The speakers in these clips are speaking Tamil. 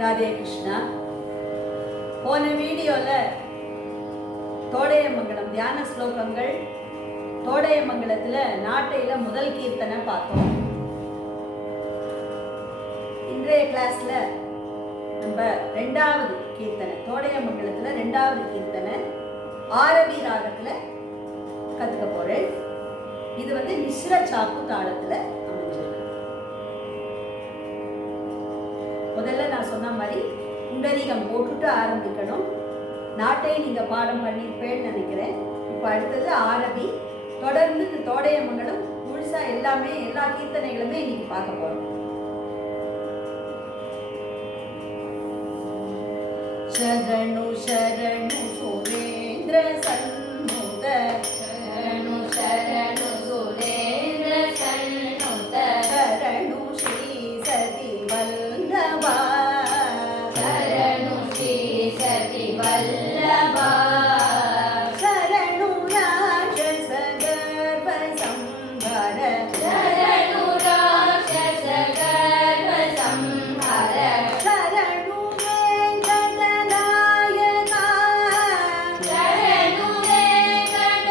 ராதே கிருஷ்ணா. போன வீடியோவில் தோடையமங்கலம் தியான ஸ்லோகங்கள், தோடையமங்கலத்தில் நாட்டையில் முதல் கீர்த்தனை பார்த்தோம். இன்றைய கிளாஸில் நம்ம ரெண்டாவது கீர்த்தனை, தோடையமங்கலத்தில் ரெண்டாவது கீர்த்தனை ஆரபி ராகத்தில் கற்றுக்க போகிறேன். இது மிஸ்ர சாப்பு தாளத்தில் அமைஞ்சிருக்கு. முதல்ல நான் சொன்ன மாதிரி குண்டரிகம் போட்டுட்டு ஆரம்பிக்கணும். நாட்டை நீங்கள் பாடம் பண்ணியிருப்பேன்னு நினைக்கிறேன். இப்போ அடுத்தது ஆரபி. தொடர்ந்து இந்த தோடையமங்கலம் முழுசாக எல்லா கீர்த்தனைகளுமே இன்னைக்கு பார்க்க போகிறோம். शरणु शरणु सुरेन्द्र सन्नुत, शरणु शरणु सुरेन्द्र सन्नुत, शरणु श्री सति वल्लभा, शरणु श्री सति वल्लभा, शरणु राक्षस गर्भ संहार, शरणु राक्षस गर्भ संहार, शरणु शरणु वेङ्कटनायका,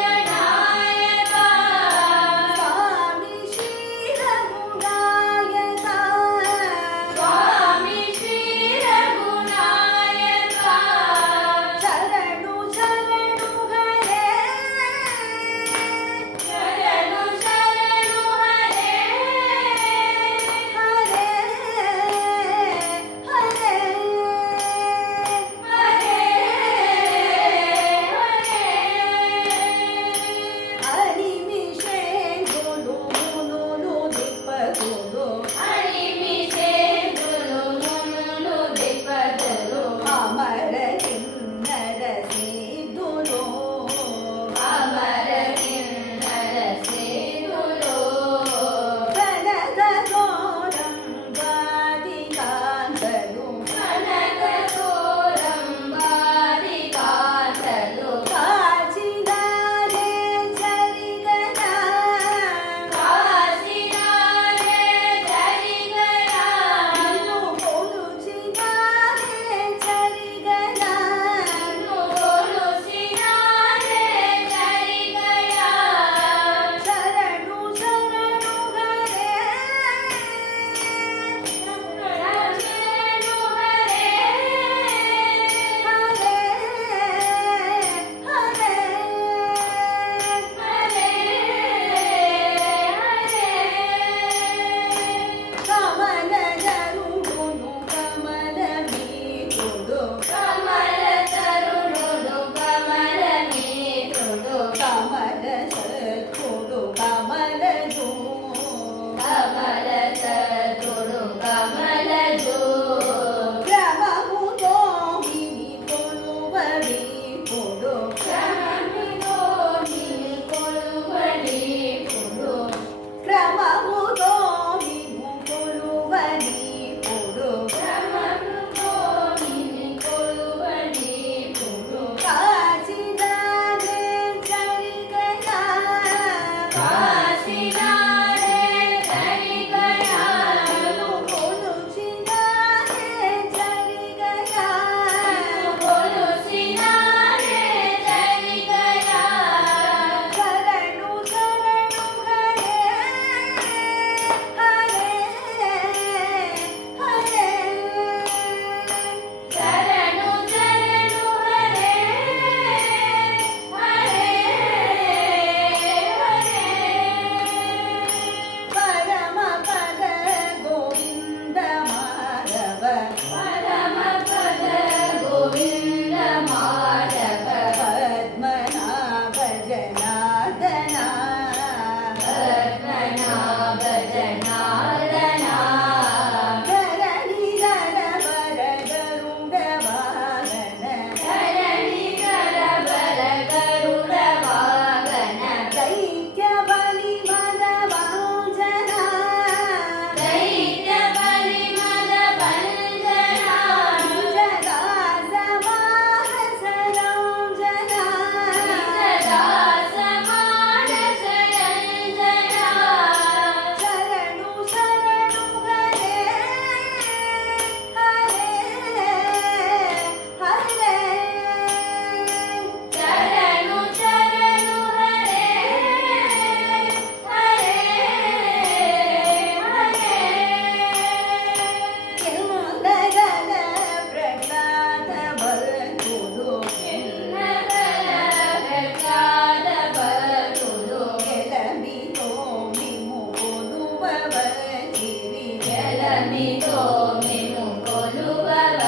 ಮಿತೋಮಿಮು ಕೊಲುವವ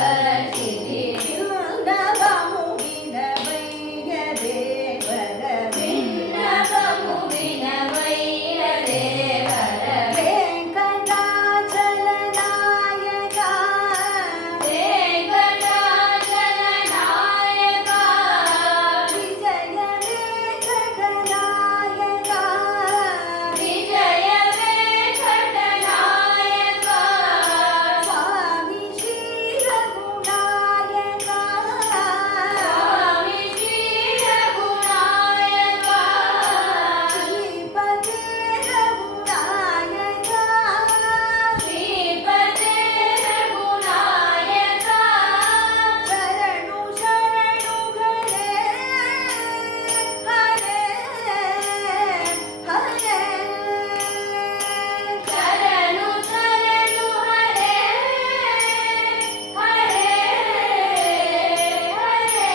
ಸಿರಿ ಬಿನ್ನವಮು ವಿನವಯ್ಯ ದೇವರ ಬಿನ್ನವಮು ವಿನವಯ್ಯ ದೇವರ ವೆಂಕಟಾಚಲ ನಾಯಕ ವೆಂಕಟಾಚಲ ನಾಯಕ ವಿಜಯ ವೆಂಕಟನಾಯಕ ವಿಜಯ ವೆಂಕಟನಾಯಕ ಸ್ವಾಮಿ ಶ್ರೀ ರಘುನಾಯಕ ಸ್ವಾಮಿ ಶ್ರೀ ರಘುನಾಯಕ ಶ್ರೀಪತಿ ರಘುನಾಯಕ ಶ್ರೀಪತಿ ರಘುನಾಯಕ ಶರಣು ಶರಣು ಹರೇ ಹರೇ ಹರೇ ಶರಣು ಶರಣು ಹರೇ ಹರೇ ಹರೇ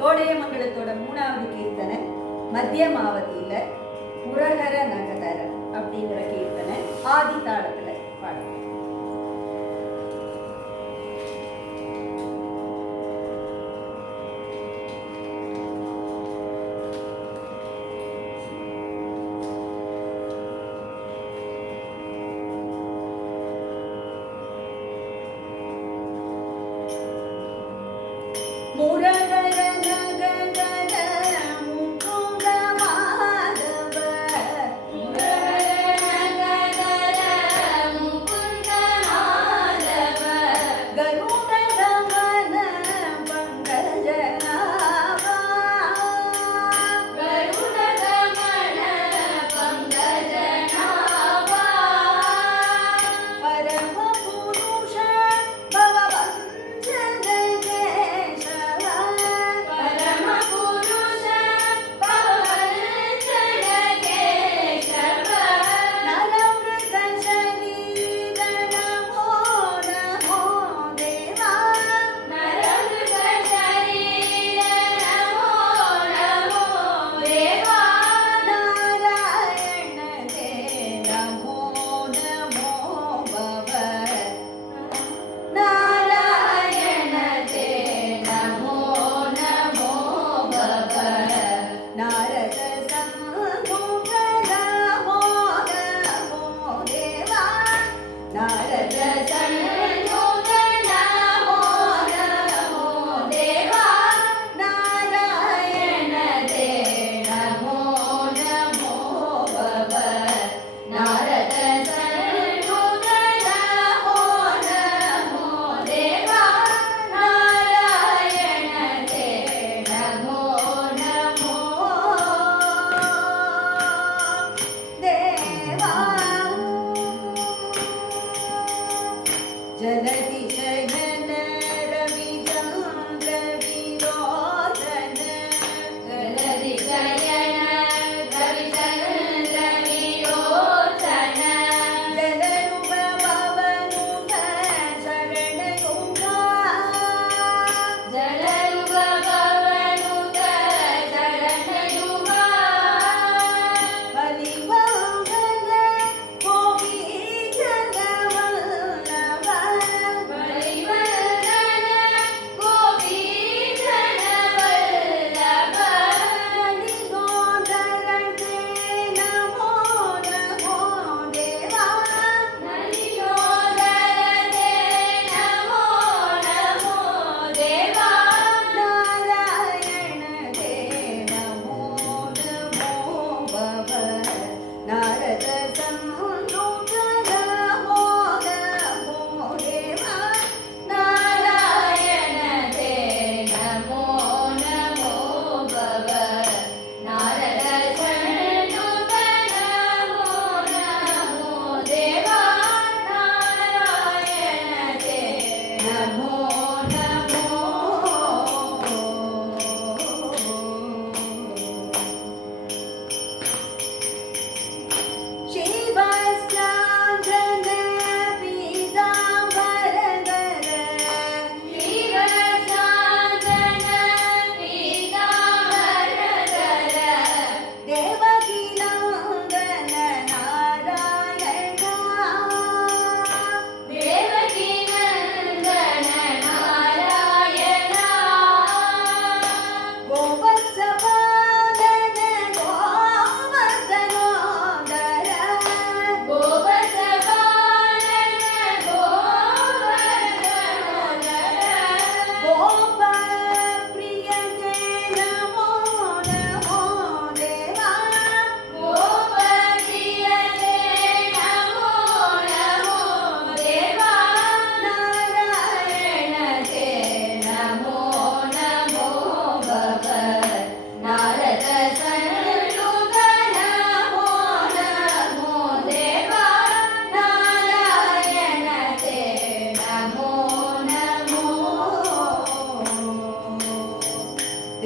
தோடையமங்கலத்தோட 3வது கீர்த்தனை மத்தியமாவதியில புரஹர நகதர அப்படிங்கிற கீர்த்தனை ஆதி தாளத்துல பாடும். முரகர நகதர முகுந்த மாதவ ಮುರಹರ ನಗದರ ಮುಕುಂದ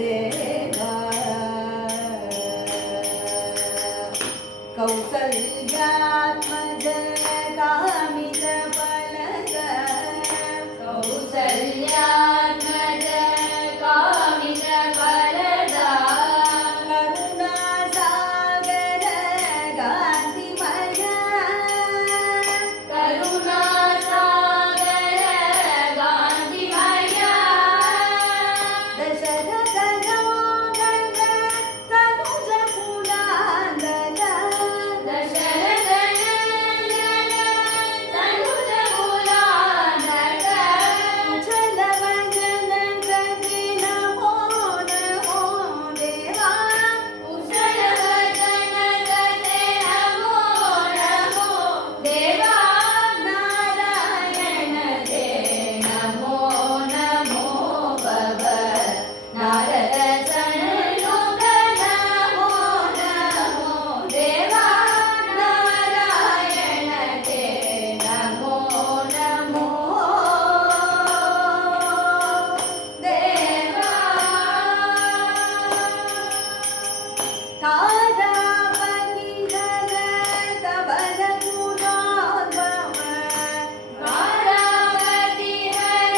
தேவா கௌசல்யாத்மஜ காமித பலக கௌசல்யாத்மஜ காமித பலதா கருணா சாகர காந்திமய கருணா சாகர காந்திமயா தசரத ஜோகன தனுஜ குலாந்தக தசரத நந்தன தனுஜ குலாந்தக குசலவஜன கதி நமோ நமோ தேவா குசல வதன கதே நமோ நமோ தேவா நாராயண தே நமோ நமோ பவ நாரத சண்முக நமோ நமோ தேவா நாராயண தே நமோ நமோ தேவா தாராபதி ஜன தபல குணோத்பவ காராவதி ஹர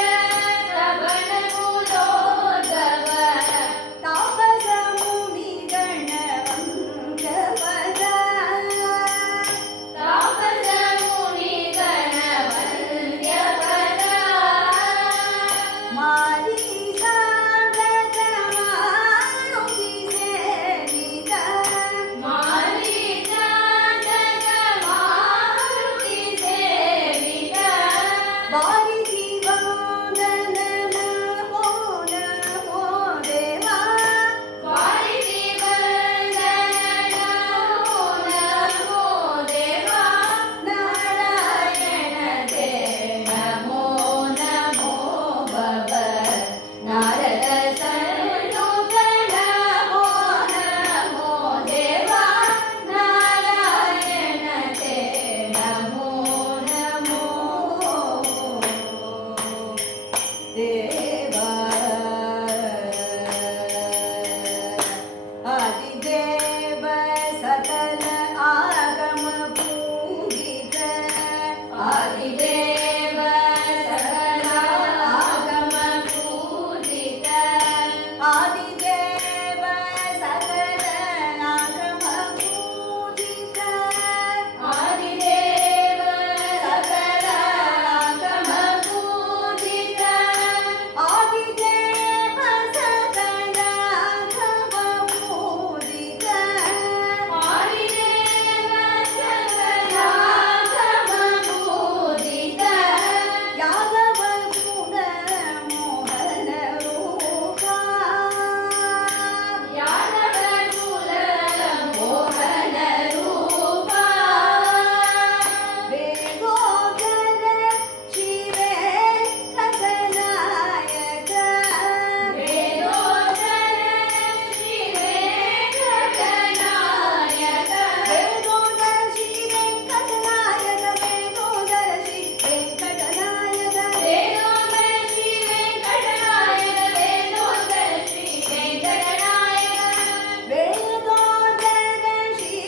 ரவண குலோத்பவ தாபச முனி கண வந்தவத தாபச முனி கண வந்தியவத மாரி சாகத மாருதி சேவித மாரி சாந்தக மாருதி சேவித வாரி ஜீவந்தன நமோ நமோ தேவா வாரிதி வந்தன நமோ நமோ தேவா நாராயண தே நமோ நமோ பவ நாரத சண்முக நமோ நமோ தேவா நாராயண தே நமோ நமோ தேவா ஆதிதேவ சகல ஆகம பூஜித ஆதிதேவ சகலாகம பூஜித ஆதிதேவ சகல ஆகம பூஜித ஆதிதேவ சகலாகம பூஜித ஆதிதேவ சகல ஆகம பூஜித ஆதிதேவ சகலாகம பூஜித யாதவ குண மோகன ரூபா யாதவ குல மோகன ரூபா வேதோதர சிவே கதநாயக வேதோதர ஸ்ரீ வெங்கடநாயக வேதோதர ஸ்ரீ வெங்கடநாயக வேதோதர ஸ்ரீ வெங்கடநாயக வேதோதர ஸ்ரீ வெங்கடநாயக வேதோதர ஸ்ரீ வெங்கடநாயக வேதோதர ஸ்ரீ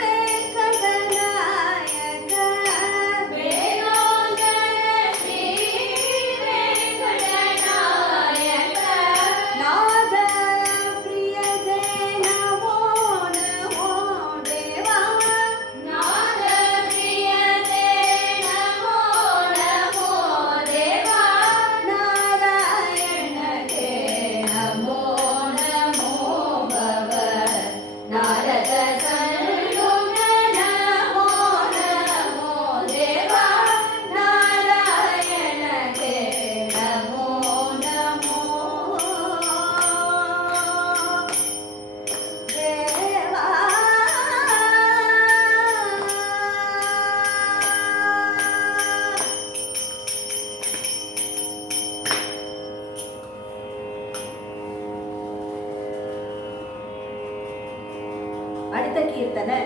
வெங்கடநாயக வேதோதர ஸ்ரீ வெங்கடநாயக நாத பிரியதே நமோ நமோ தேவா நாத பிரியதே நமோ நமோ தேவா நாராயண தே நமோ நமோ பவ நாரத சண்முக நமோ நமோ தேவா நாராயண தே நமோ நமோ தேவா அடுத்த கீர்த்தனை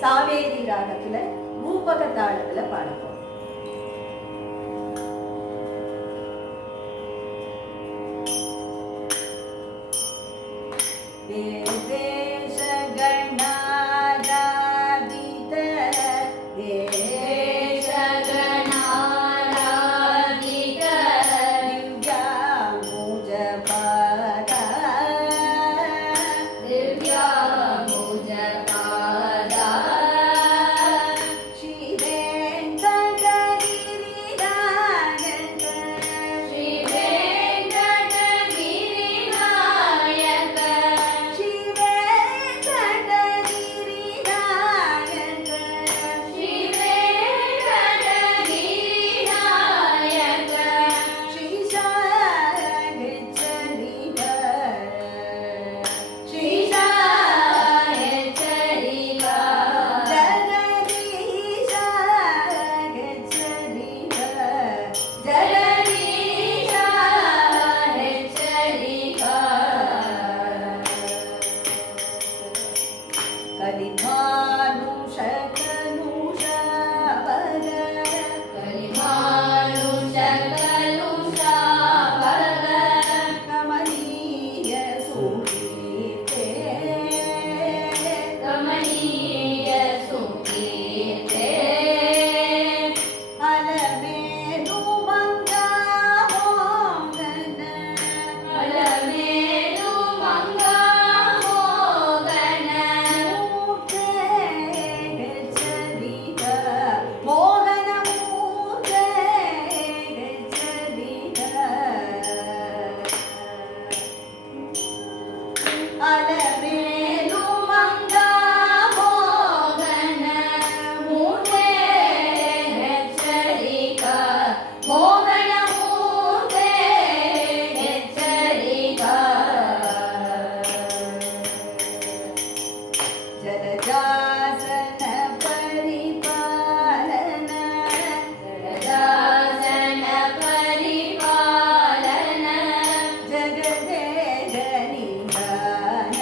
சாவேரி ராகத்துல ரூபக தாளத்துல பாடப்போம். देवेश गणाराधित देवेश गणाराधित दिव्याम्बुजपादा दिव्याम्बुजपादा श्रीवेङ्कटगिरिनायक श्रीवेङ्कटगिरिनायक श्रीवेङ्कटगिरिनायक श्रीवेङ्कटगिरिनायक श्रीशागच्छरित श्रीशाय चरिता जगदीशागच्छरित जगदीशाय चरिता कलिभानुषकनुषावर कलिमानुषकलुषावर कमनीय सुकीर्ते कमनीय सुकीर्ते अलमेलु मङ्गामोहन अलमेलु मङ्गामोदन मूर्ते गच्छरित मोहनमूर्ते गच्छरित अलमेलु मङ्गामोदन मूर्ते हेच्चरिका मोहनमूर्ते हेच्चरिका जलजासन परिपालन जगदासन परिपालन जगदेह निधान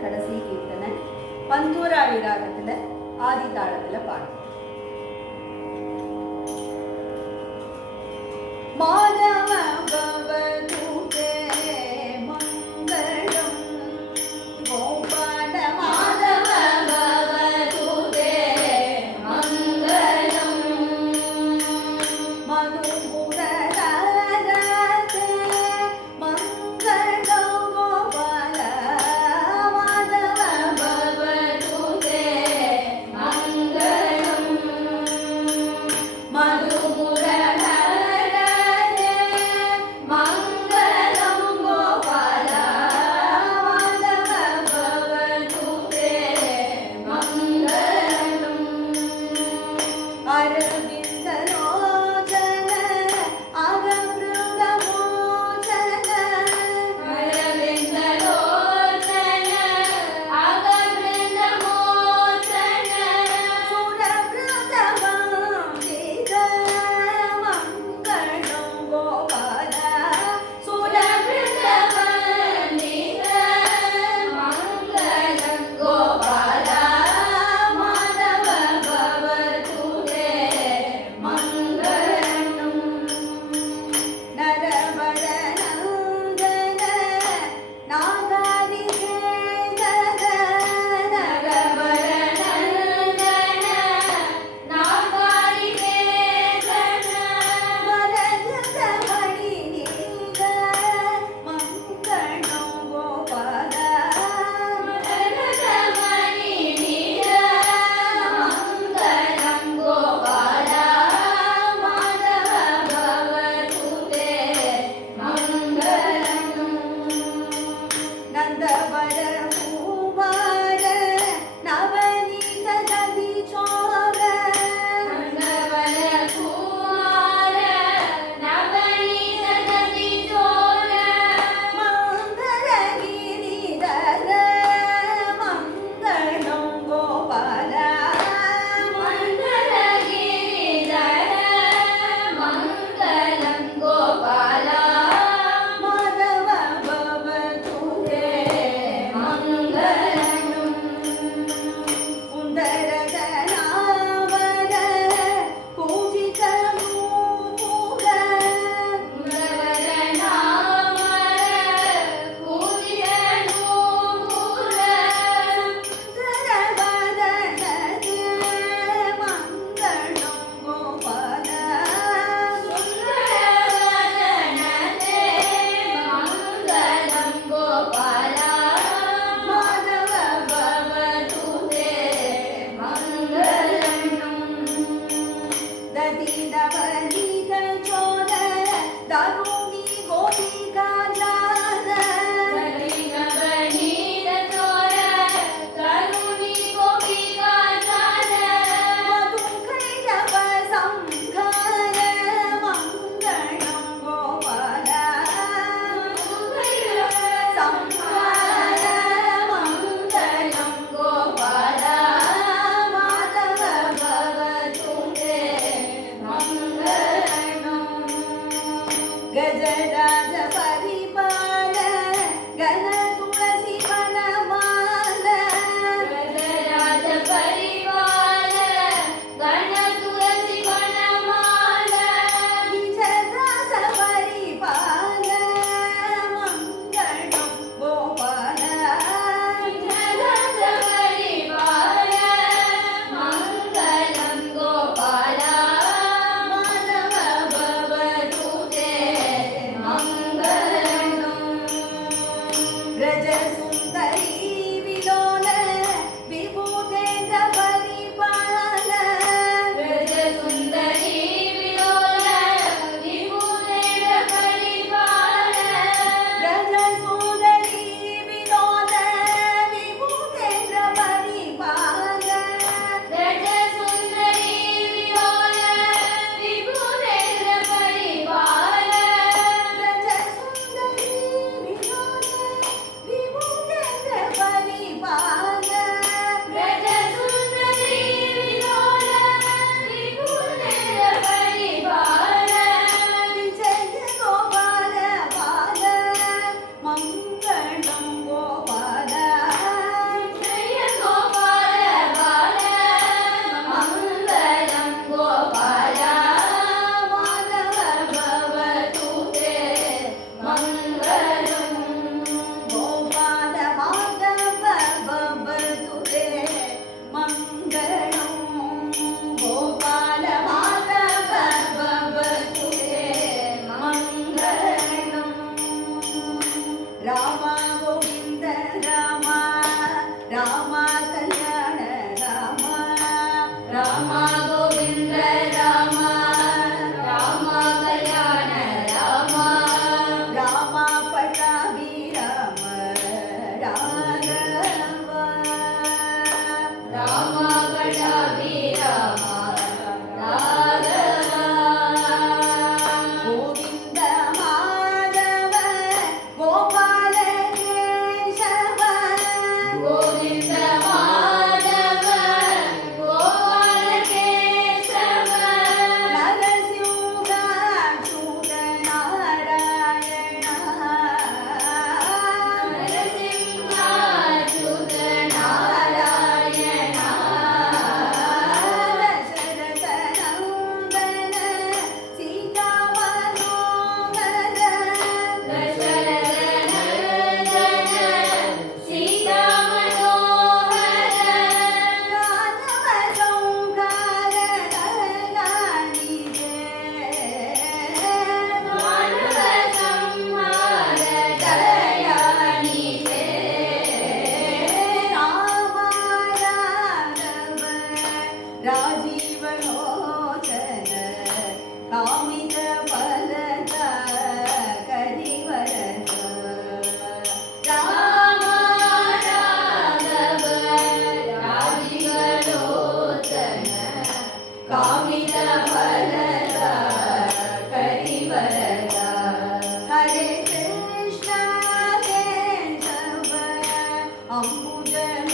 கடைசி கீர்த்தனை பந்தூராளி ராகத்துல ஆதி தாளத்துல பாடும். மாதவ பவதூதே மங்களம் கோபால மாதவ பவதூதே மங்களம் மதுபுரராஜே மங்களம் கோபால மாதவ பவதூதே மங்களம் மதுபுரராஜே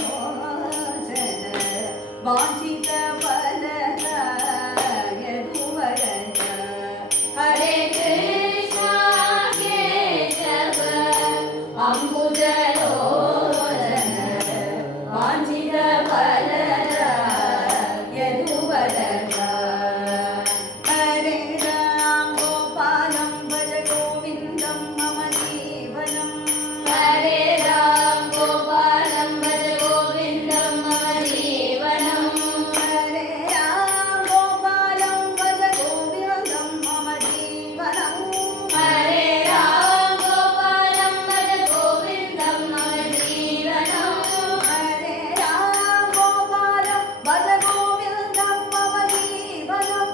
அம்புஜலோச்சன வாஞ்சித பலத யதுவரத ஹரே கிருஷ்ணா கேசவ அம்புஜலோச்சன வாஞ்சித பலத யதுவரத ஹரே ராம் கோபாலம் பஜ கோவிந்தம் மம ஜீவனம் ஹரே ராம் கோபாலம் பஜ கோவிந்தம் மம ஜீவனம் ஹரே ராம் கோபாலம் பஜ கோவிந்தம் மம ஜீவனம் ஹரே ராம் கோபாலம் பஜ கோவிந்தம் மம ஜீவனம் ஹரே ராம் கோபாலம் பஜ கோவிந்தம் மம ஜீவனம்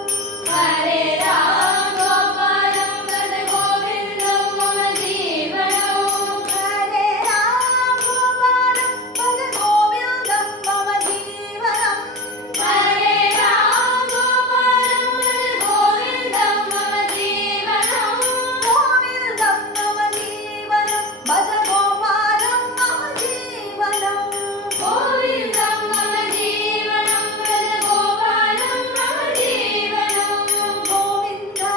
ஹரே ராம் கோபாலம் பஜ கோவிந்தம் மம ஜீவனம் ஹரே ராம் கோபாலம் பஜ கோவிந்தம் மம ஜீவனம் ஹரே ராம் கோபாலம் பஜ கோவிந்தம் மம ஜீவனம் கோவிந்தம் மம ஜீவனம் பஜ கோபாலம் மம ஜீவனம் கோவிந்தம் மம ஜீவனம் பஜ கோபாலம் மம ஜீவனம் கோவிந்தா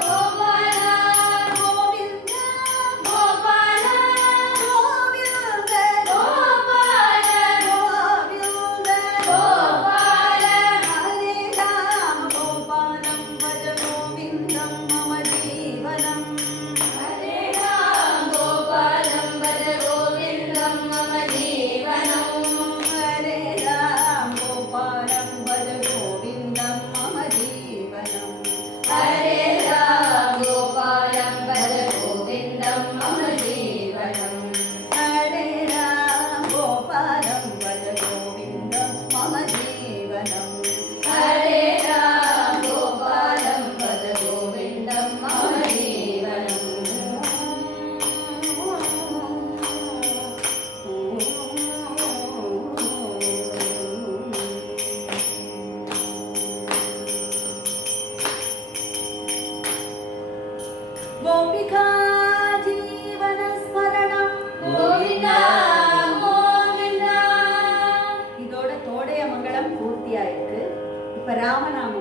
கோபாலா கோவிந்தா கோபாலா கோவிந்த கோபாலா கோவிந்த கோபாலா ஹரே ராம் கோபாலம் பஜ கோவிந்தம் மம ஜீவனம் ஹரே ராம் கோபாலம் பஜ கோவிந்தம் மம ஜீவனம் ஹரே ராம் கோபாலம் பஜ கோவிந்தம் மம ஜீவனம் ஹரே ராம் கோபாலம் பஜ கோவிந்தம் மம ஜீவனம் ஹரே ராம் கோபாலம் பஜ கோவிந்தம் மம ஜீவனம் ஹரே ராம் கோபாலம் பஜ கோவிந்தம் மம ஜீவனம் கோபிகா ஜீவனஸ்மரணம் கோவிந்தா கோவிந்தா இதோட தோடைய மங்களம் பூர்த்தியாயிருக்கு. இப்ப ராமநாம